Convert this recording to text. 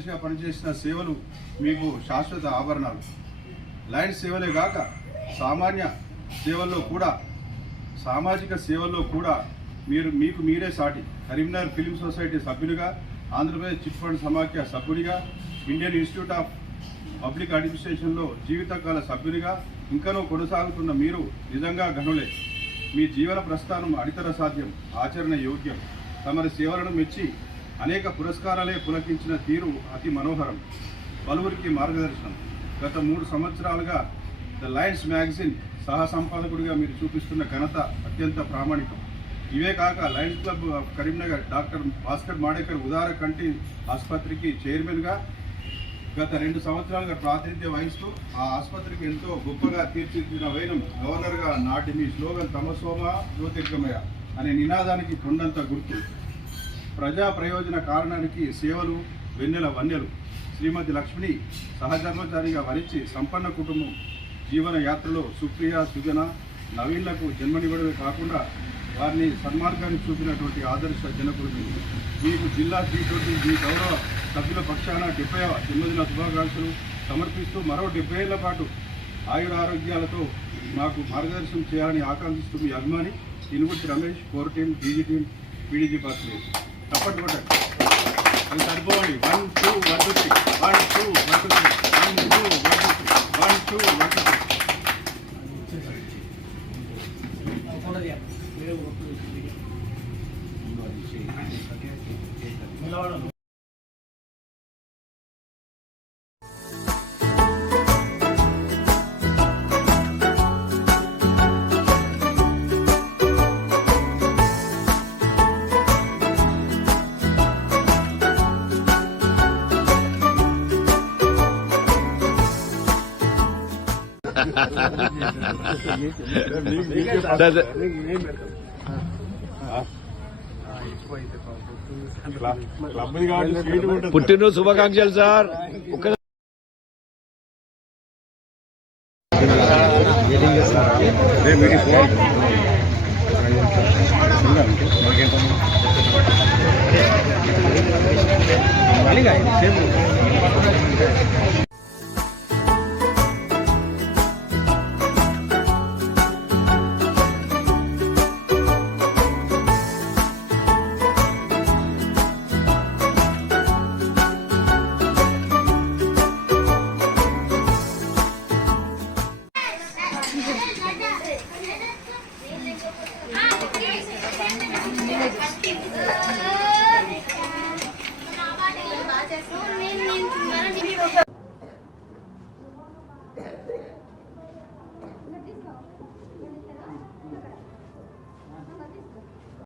కార్యదర్శిగా పనిచేసిన సేవలు మీకు శాశ్వత ఆభరణాలు. లయన్స్ సేవలే కాక సామాన్య సేవల్లో కూడా సామాజిక సేవల్లో కూడా మీకు మీరే సాటి. కరీంనగర్ ఫిలిం సొసైటీ సభ్యునిగా, ఆంధ్రప్రదేశ్ చిట్ ఫండ్ సమాఖ్య సభ్యునిగా, ఇండియన్ ఇన్స్టిట్యూట్ ఆఫ్ పబ్లిక్ అడ్మినిస్ట్రేషన్లో జీవితకాల సభ్యునిగా ఇంకనూ కొనసాగుతున్న మీరు నిజంగా ఘనులే. మీ జీవన ప్రస్థానం అడితర సాధ్యం, ఆచరణ యోగ్యం. తమరి సేవలను మెచ్చి అనేక పురస్కారాలే పులకించిన తీరు అతి మనోహరం, పలువురికి మార్గదర్శనం. గత 3 సంవత్సరాలుగా ద లయన్స్ మ్యాగజైన్ సహ సంపాదకుడిగా మీరు చూపిస్తున్న ఘనత అత్యంత ప్రామాణికం. ఇవే కాక lions club of Karimnagar doctor Bhaskar Madekar ఉదార కంటి ఆసుపత్రికి చైర్మన్గా గత 2 సంవత్సరాలుగా ప్రాతినిధ్యం వహిస్తూ ఆ ఆసుపత్రికి ఎంతో గొప్పగా తీర్చిదిద్దిన వైనం గవర్నర్గా నాటి మీ స్లోగన్ తమసోమ జ్యోతిర్గమయ అనే నినాదానికి కొండంత గుర్తు. ప్రజా ప్రయోజన కారణానికి సేవలు వెన్నెల వన్యలు. శ్రీమతి లక్ష్మిని సహధర్మచారిగా వరించి సంపన్న కుటుంబం జీవన యాత్రలో సుప్రియ, సుజన, నవీన్లకు జన్మనివ్వడమే కాకుండా వారిని సన్మార్గాన్ని చూపినటువంటి ఆదర్శ జనకులు. మీకు జిల్లా G20 మీ గౌరవ సభ్యుల పక్షాన 70వ జన్మదిన శుభాకాంక్షలు సమర్పిస్తూ మరో 70 ఏళ్ల పాటు ఆయురారోగ్యాలతో మాకు మార్గదర్శనం చేయాలని ఆకాంక్షిస్తూ మీ అభిమాని Inugurthi Ramesh, core team, DG team, PDG party. తప్పటి కొట్టండి, అది సరిపోవండి. 1 2 1 2 3 1 2 1 2 1 2 1 2 1 2 పుట్టినరోజు శుభాకాంక్షలు సార్. మళ్ళీ